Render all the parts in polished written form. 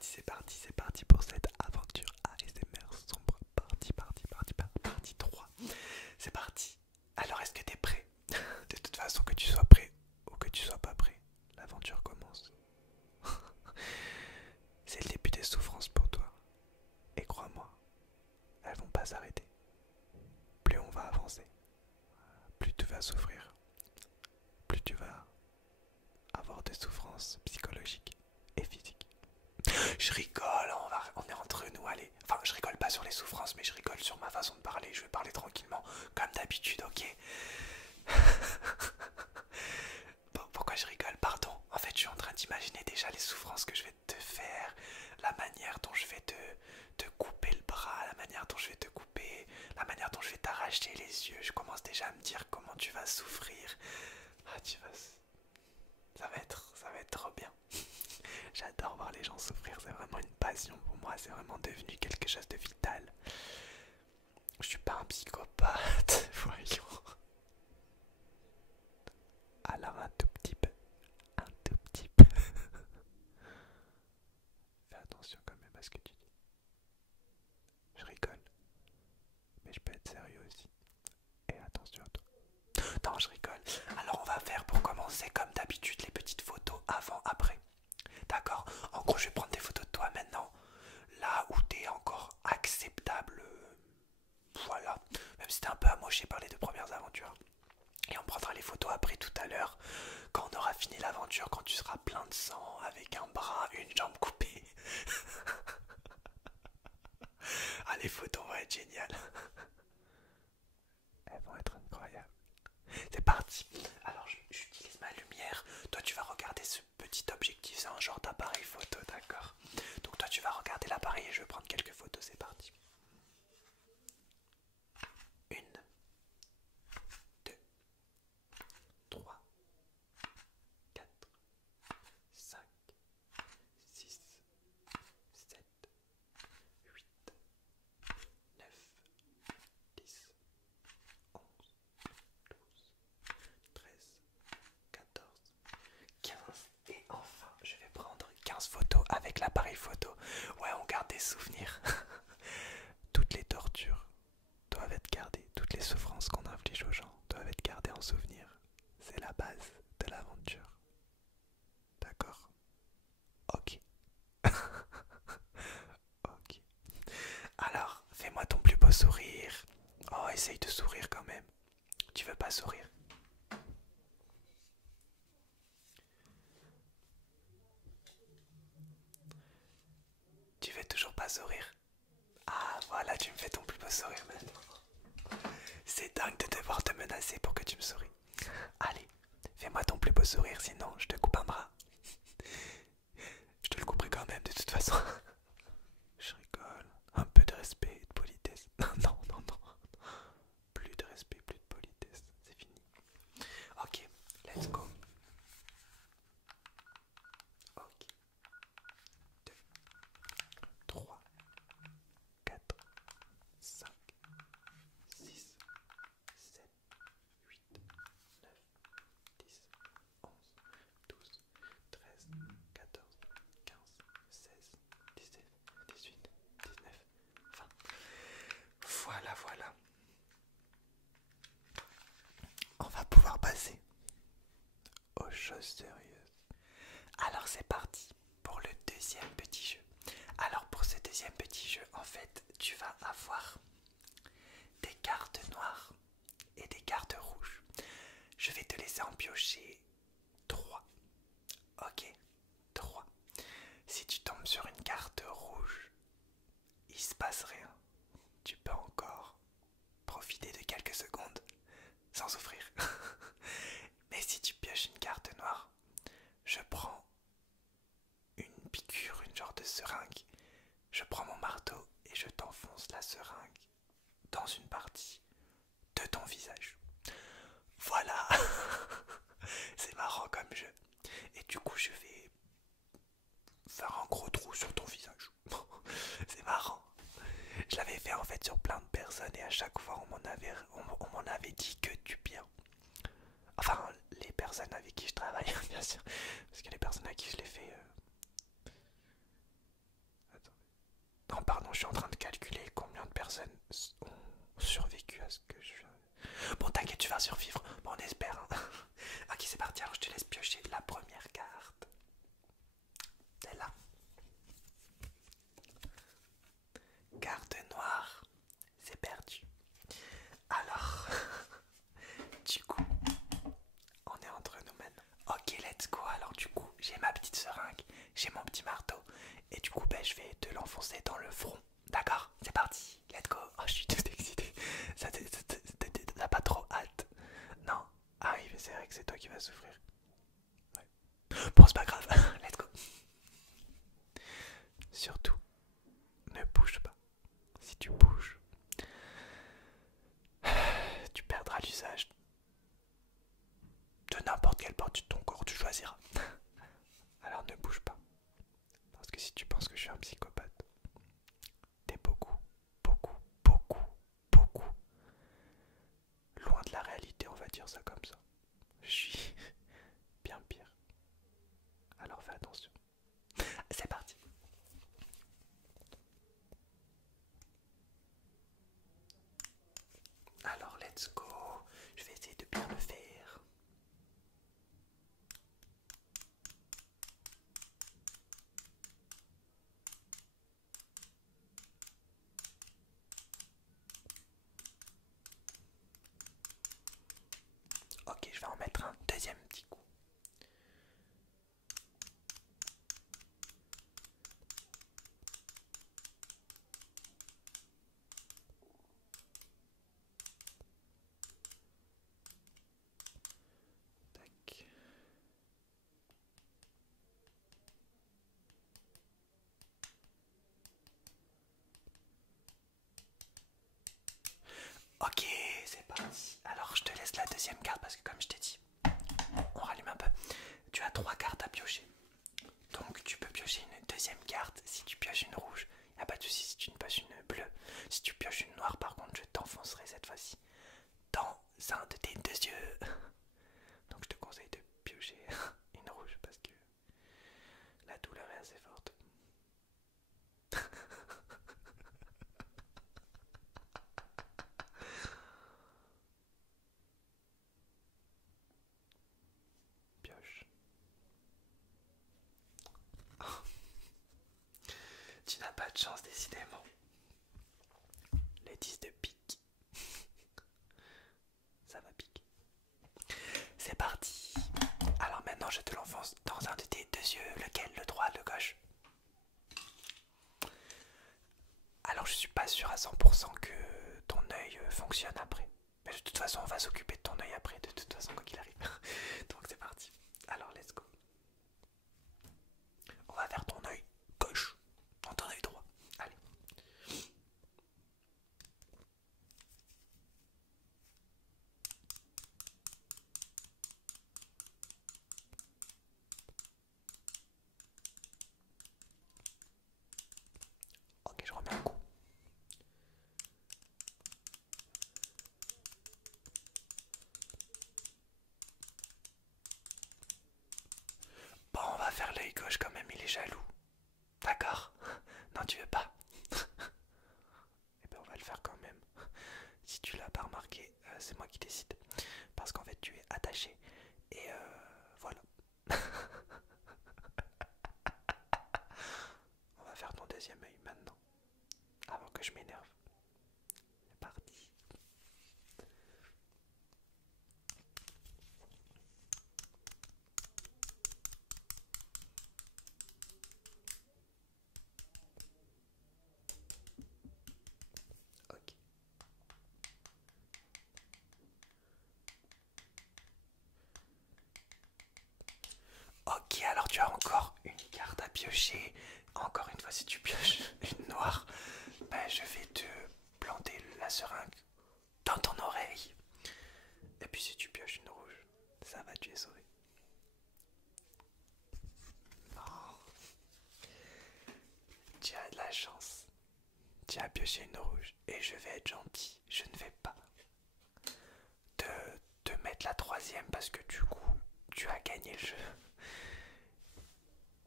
c'est parti pour cette aventure ASMR sombre. Partie 3. C'est parti. Alors est-ce que t'es prêt? De toute façon, que tu sois prêt ou que tu sois pas prêt, l'aventure commence. C'est le début des souffrances pour toi. Et crois-moi, elles vont pas s'arrêter. Plus on va avancer, plus tu vas souffrir, plus tu vas avoir des souffrances psychologiques et physiques. Je rigole, on est entre nous, allez. Enfin, je rigole pas sur les souffrances, mais je rigole sur ma façon de parler. Je vais parler tranquillement, comme d'habitude, ok? Bon, pourquoi je rigole? Pardon. En fait, je suis en train d'imaginer déjà les souffrances que je vais te faire, la manière dont je vais te couper le bras, la manière dont je vais te couper, la manière dont je vais t'arracher les yeux. Je commence déjà à me dire comment tu vas souffrir. Ah, ça va être trop bien. J'adore voir les gens souffrir, c'est vraiment une passion pour moi, c'est vraiment devenu quelque chose de vital. Je suis pas un psychopathe, voyons. Alors un tout petit peu, un tout petit peu. Fais attention quand même à ce que tu dis. Je rigole, mais je peux être sérieux aussi. Et attention à toi. Non, je rigole. Alors on va faire pour commencer comme d'habitude les petites photos avant-après. D'accord? En gros, je vais prendre des photos de toi maintenant, là où t'es encore acceptable. Voilà. Même si t'es un peu amoché par les deux premières aventures. Et on prendra les photos après tout à l'heure, quand on aura fini l'aventure, quand tu seras plein de sang, avec un bras, une jambe coupée. Ah, les photos vont être géniales. Elles vont être incroyables. C'est parti. Alors j'utilise ma lumière. Toi tu vas regarder ce petit objectif. C'est un genre d'appareil photo, d'accord? Donc toi tu vas regarder l'appareil et je vais prendre quelques photos. C'est parti. Une, deux, trois, quatre, cinq, six, sept, huit, neuf, 10, 11, 12, 13, 14, 15. Et enfin, je vais prendre 15 photos avec l'appareil photo. Ouais, on garde des souvenirs. Toutes les tortures doivent être gardées. Toutes les souffrances qu'on inflige aux gens doivent être gardées en souvenir. C'est la base de l'aventure. D'accord? Ok. Ok. Alors, fais-moi ton plus beau sourire. Oh, essaye de sourire quand même. Tu veux pas sourire? Tu veux toujours pas sourire? Ah, voilà, tu me fais ton plus beau sourire maintenant. C'est dingue de devoir te menacer pour que tu me souris. Allez, fais-moi ton plus beau sourire, sinon je te coupe un bras. Je te le couperai quand même de toute façon. Je rigole. Un peu de respect et de politesse. Non, non, non. Plus de respect, plus de politesse. C'est fini. Ok, let's go. Ok. 2, 3, 4, 5, 6, 7, 8, 9, 10, 11, 12, 13, 14, 15, 16, 17, 18, 19, 20. Voilà, voilà. On va pouvoir passer aux choses sérieuses. Alors c'est parti pour le deuxième petit jeu. Alors pour ce deuxième petit jeu, en fait, tu vas avoir des cartes noires et des cartes rouges. Je vais te laisser en piocher 3. Ok, 3. Si tu tombes sur une carte rouge, il se passe rien. Tu peux encore profiter de quelques secondes sans souffrir. Mais si tu pioches une carte noire, je prends une piqûre, une genre de seringue. Je prends mon marteau et je t'enfonce la seringue dans une partie de ton visage. Voilà. C'est marrant comme jeu. Et du coup, je vais faire un gros trou sur ton visage. C'est marrant. Je l'avais fait en fait sur plein de personnes et à chaque fois on m'en avait dit que du bien. Enfin, les personnes avec qui je travaille, bien sûr. Parce que les personnes à qui je l'ai fait, je vais en mettre un deuxième petit coup. Tac. Ok, c'est parti. Alors je te laisse la deuxième carte parce que comme je t'ai dit, on rallume un peu. Tu as 3 cartes à piocher. Donc tu peux piocher une deuxième carte si tu pioches une rouge. Il n'y a pas de souci si tu ne pioches une bleue. Si tu pioches une noire par contre je t'enfoncerai cette fois-ci dans un de tes deux yeux. Donc je te conseille de piocher une rouge parce que la douleur est assez forte. Pioche. Tu n'as pas de chance décidément. Les 10 de pique. Ça va piquer. C'est parti. Alors maintenant je te l'enfonce dans un de tes deux yeux. Lequel? Le droit, le gauche? Alors je suis pas sûr à 100% que ton œil fonctionne après. Mais de toute façon on va s'occuper de ton œil après, de toute façon quoi qu'il arrive. Donc c'est parti. Alors let's go. On va faire ton œil gauche, dans ton œil droit. Allez. Ok, je remets un coup. Bon, on va faire l'œil gauche quand même, il est jaloux. D'accord? Non, tu veux pas? Eh ben, on va le faire quand même. Si tu l'as pas remarqué, c'est moi qui décide. Parce qu'en fait, tu es attaché. Et voilà. On va faire ton deuxième œil maintenant. Avant que je m'énerve. C'est parti. Ok. Ok, alors tu as encore une carte à piocher. Encore une fois, si tu pioches une noire, ben, je vais te planter la seringue dans ton oreille. Et puis si tu pioches une rouge, ça va, tu es sauvé. Oh, tu as de la chance. Tu as pioché une rouge et je vais être gentil. Je ne vais pas te mettre la troisième parce que du coup, tu as gagné le jeu.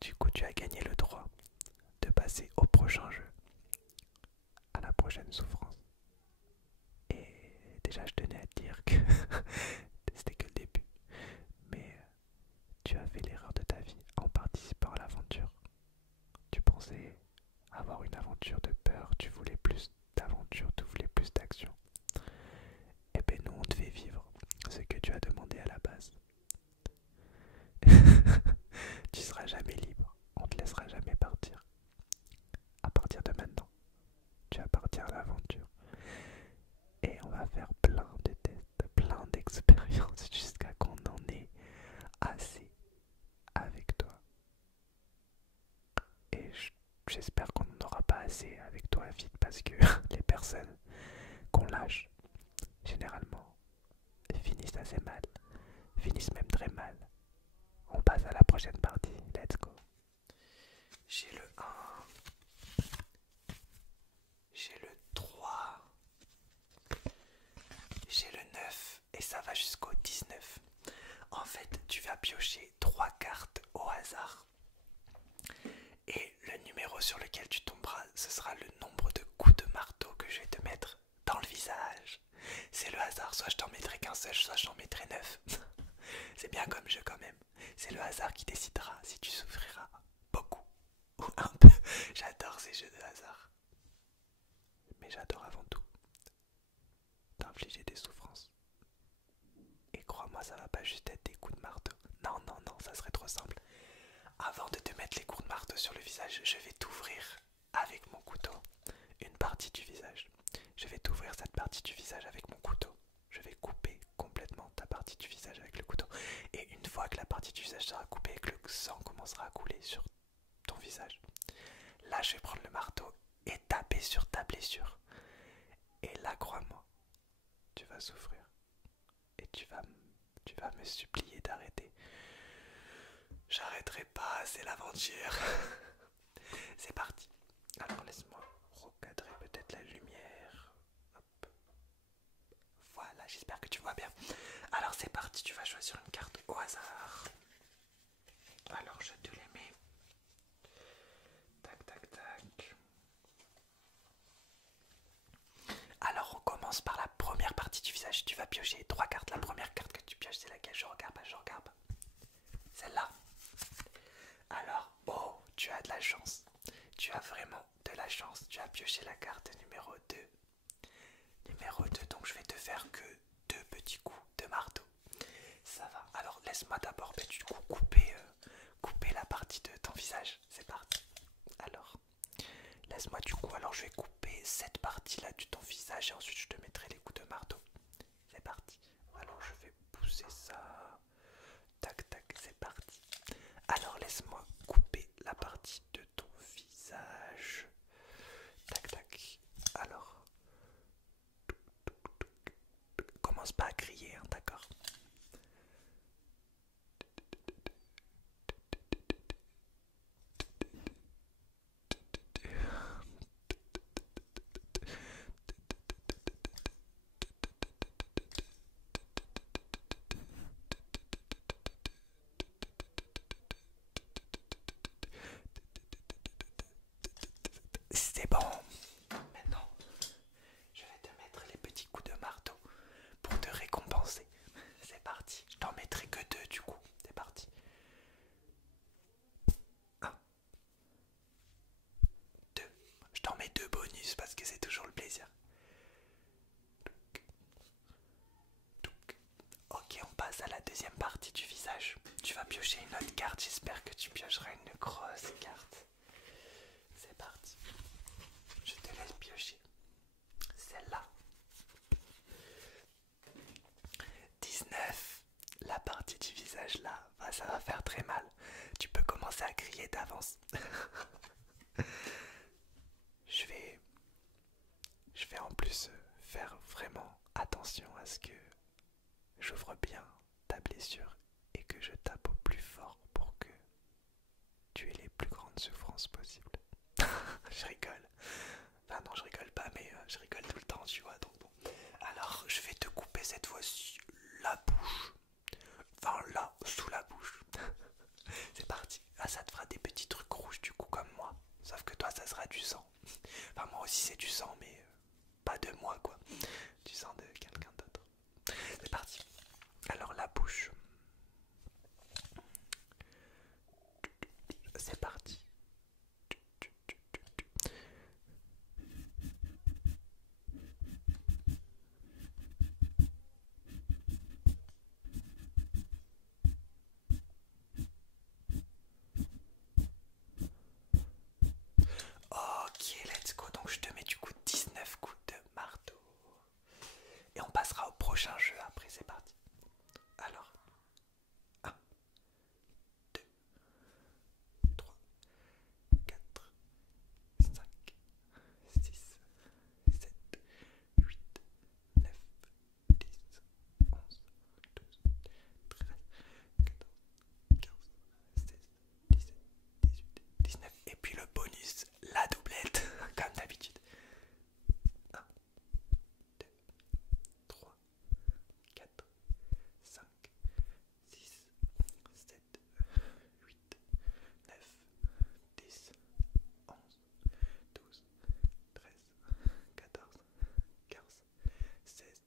Du coup, tu as gagné le droit de passer au prochain jeu, à la prochaine souffrance. Et déjà, je tenais à te dire que c'était que le début. Mais tu as fait l'erreur de ta vie en participant à l'aventure. Tu pensais avoir une aventure de peur, tu voulais plus d'aventure, tu voulais plus d'action. Et ben nous, on te fait vivre ce que tu as demandé à la base. Tu seras jamais libre, on te laissera jamais partir. À partir de maintenant, tu appartiens à l'aventure. Et on va faire plein de tests, plein d'expériences jusqu'à qu'on en ait assez avec toi. Et j'espère qu'on n'en aura pas assez avec toi vite parce que les personnes qu'on lâche, généralement, finissent assez mal, finissent même très mal. On passe à la prochaine partie, let's go. J'ai le 1, j'ai le 3, j'ai le 9 et ça va jusqu'au 19. En fait, tu vas piocher 3 cartes au hasard. Et le numéro sur lequel tu tomberas, ce sera le nombre de coups de marteau que je vais te mettre dans le visage. C'est le hasard, soit je t'en mettrai qu'un seul, soit je t'en mettrai 9. C'est bien comme jeu quand même. C'est le hasard qui décidera si tu souffriras beaucoup ou un peu. J'adore ces jeux de hasard. Mais j'adore avant tout t'infliger des souffrances. Et crois-moi, ça va pas visage, je vais t'ouvrir avec mon couteau une partie du visage. Je vais t'ouvrir cette partie du visage avec mon couteau. Je vais couper complètement ta partie du visage avec le couteau. Et une fois que la partie du visage sera coupée et que le sang commencera à couler sur ton visage, là je vais prendre le marteau et taper sur ta blessure. Et là, crois-moi, tu vas souffrir. Et tu vas me supplier d'arrêter. J'arrêterai pas, c'est l'aventure. C'est parti. Alors laisse-moi recadrer peut-être la lumière. Hop. Voilà, j'espère que tu vois bien. Alors c'est parti, tu vas choisir une carte au hasard. Alors je te les mets. Tac, tac, tac. Alors on commence par la première partie du visage. Tu vas piocher 3 cartes. La première carte que tu pioches, c'est laquelle? Je regarde pas, je regarde pas. Celle-là. Alors, oh, tu as de la chance. Tu as vraiment de la chance. Tu as pioché la carte numéro 2. Numéro 2, donc je vais te faire que 2 petits coups de marteau. Ça va. Alors laisse-moi d'abord du coup couper la partie de ton visage. C'est parti. Alors, laisse-moi du coup, alors je vais couper cette partie-là de ton visage et ensuite je te mettrai les coups de marteau. C'est parti. Alors je vais pousser ça. Tac tac, c'est parti. Alors laisse-moi couper la partie de ton visage. Tac tac. Alors, commence pas à crier, hein, d'accord? C'est bon. Maintenant, je vais te mettre les petits coups de marteau pour te récompenser. C'est parti. Je t'en mettrai que 2 du coup. C'est parti. 1, 2. Je t'en mets 2 bonus parce que c'est toujours le plaisir. Ok, on passe à la deuxième partie du visage. Tu vas piocher une autre carte. J'espère que tu piocheras une grosse carte. C'est parti. Je te laisse piocher. Celle-là. 19. La partie du visage là, ça va faire très mal. Tu peux commencer à crier d'avance. Je vais en plus faire vraiment attention à ce que j'ouvre bien ta blessure et que je tape au plus fort pour que tu aies les plus grandes souffrances possibles. Je rigole. Enfin non, je rigole pas, mais je rigole tout le temps, tu vois. Donc bon. Alors, je vais te couper cette fois-ci la bouche. Enfin là, sous la bouche. C'est parti. Ah, ça te fera des petits trucs rouges du coup comme moi. Sauf que toi, ça sera du sang. Enfin, moi aussi, c'est du sang, mais pas de moi, quoi. Du sang de quelqu'un d'autre. C'est parti. Alors, la bouche. C'est parti. Ok, let's go. Donc, je te mets du coup 19 coups de marteau. Et on passera au prochain jeu après. C'est parti. Alors, 1, 2, 3, 4, 5, 6, 7, 8, 9, 10, 11, 12, 13, 14, 15, 16, 17, 18, 19. Et puis le bonus, la doublette, comme d'habitude. 1, 2, 3, 4, 5, 6, 7, 8, 9, 10, 11, 12, 13, 14, 15, 16,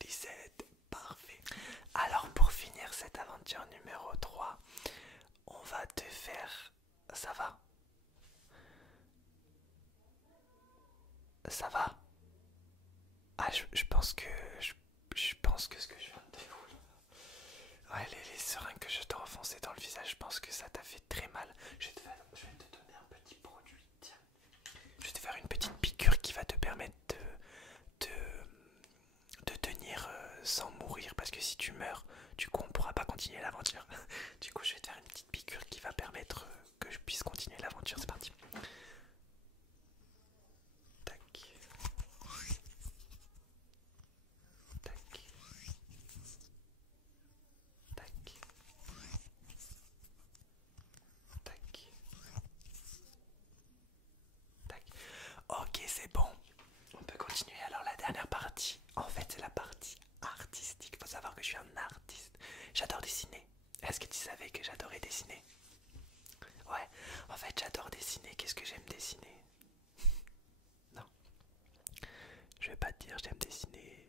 17. Parfait. Alors pour finir cette aventure numéro 3, on va te faire... Ça va? Ça va? Ah, je pense que... Je pense que ce que je viens de faire... Ouais, les seringues que je t'ai enfoncées dans le visage, je pense que ça t'a fait très mal. Je vais te donner un petit dessiner? Non. Je vais pas te dire j'aime dessiner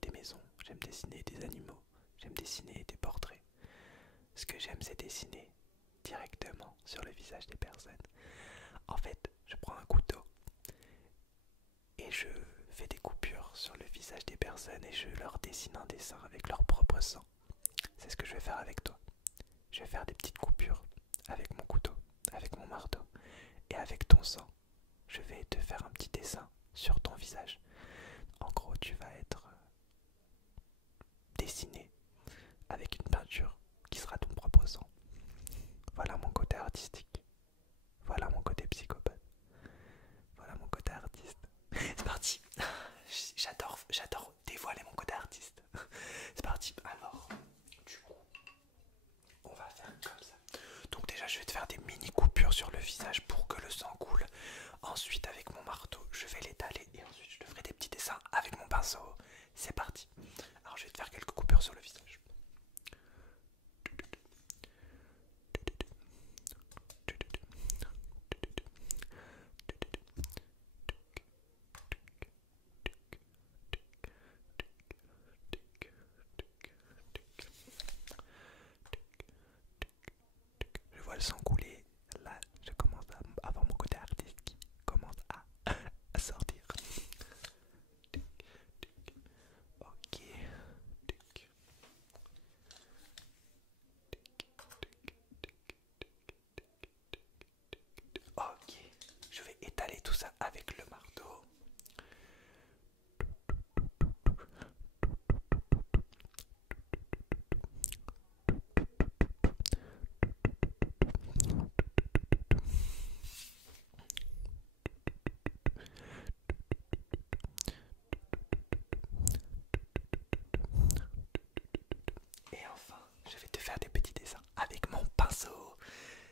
des maisons, j'aime dessiner des animaux, j'aime dessiner des portraits. Ce que j'aime, c'est dessiner directement sur le visage des personnes. En fait, je prends un couteau et je fais des coupures sur le visage des personnes et je leur dessine un dessin avec leur propre sang. C'est ce que je vais faire avec toi. Je vais faire des petites coupures avec mon couteau, avec mon marteau et avec ton sang. Je vais te faire un petit dessin sur ton visage. En gros, tu vas être dessiné avec une peinture qui sera ton propre sang. Voilà mon côté artistique. Voilà mon côté psychopathe. Voilà mon côté artiste. C'est parti. J'adore dévoiler mon côté artiste. C'est parti. Alors, du coup, on va faire comme ça. Donc déjà, je vais te faire des mini coupures sur le visage pour que le sang coule. Ensuite, avec mon marteau, je vais l'étaler et ensuite, je te ferai des petits dessins avec mon pinceau. C'est parti. Alors, je vais te faire quelques coupures sur le visage. Je vois le sang couler. Là, je commence à avoir mon côté artiste qui commence à sortir. Ok. Ok. Je vais étaler tout ça avec le marteau. Et enfin, je vais te faire des petits dessins avec mon pinceau.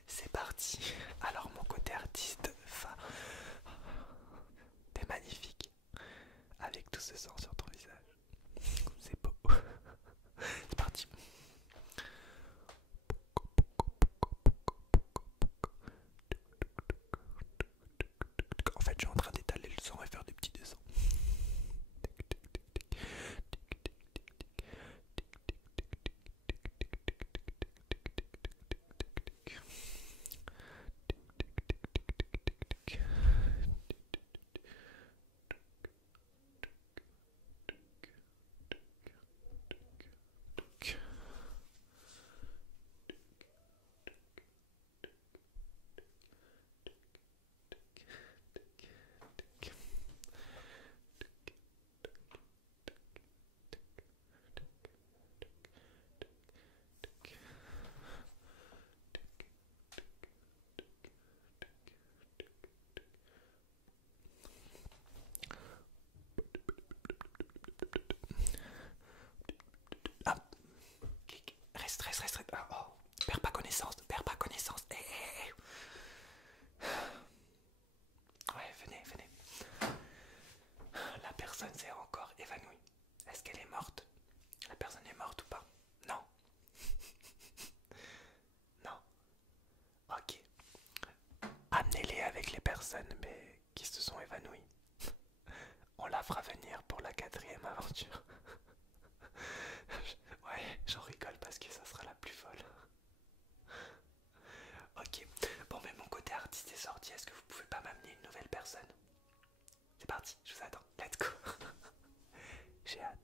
C'est parti. Alors mon côté artiste va... T'es magnifique. Avec tout ce sang sur ton visage. C'est beau. C'est parti. En fait, je suis en train d'étaler le sang et faire des petits dessins. Ah, reste. Ah, oh, perds pas connaissance, perds pas connaissance. Ouais, venez. La personne s'est encore évanouie. Est-ce qu'elle est morte? La personne est morte ou pas? Non. Non. Ok. Amenez-les avec les personnes mais qui se sont évanouies. On la fera venir pour la 4e aventure. Ouais, j'en rigole parce que ça sera la plus folle. Ok, bon mais mon côté artiste est sorti, est-ce que vous pouvez pas m'amener une nouvelle personne? C'est parti, je vous attends, let's go. J'ai hâte.